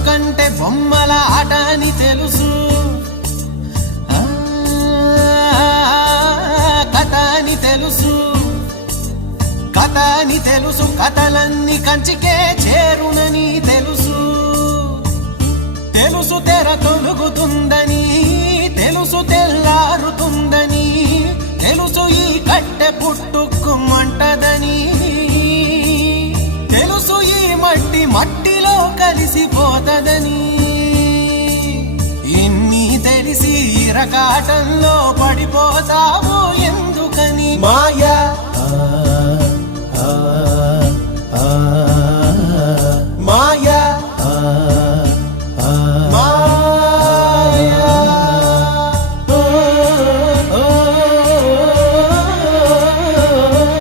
బతుకంటే బొమ్మల ఆట అని తెలుసు, కథ అని తెలుసు, కథ అని తెలుసు, కథలన్నీ కంచికే చేరునని తెలుసు, తెలుసు తెర తొలుగుతుందని, తెలుసు తెల్లారుతుందని, తెలుసు ఈ కట్టె పుట్టుకుమంటదని, తెలుసు ఈ మట్టి మట్టిలో కలిసిపోతదని, ఇన్ని తెలిసి ఇరకాటంలో పడిపోతావు ఎందుకని? మాయా